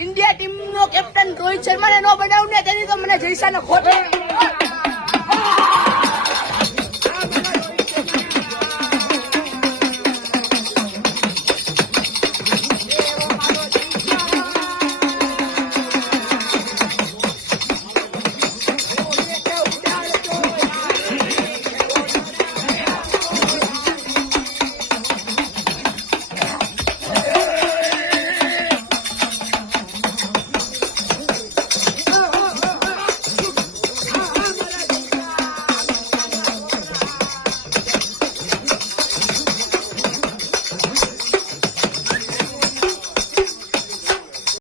India team નો captain Rohit Sharma ને નો બનાવું ને તેની તો મને જયસા ને ખોટ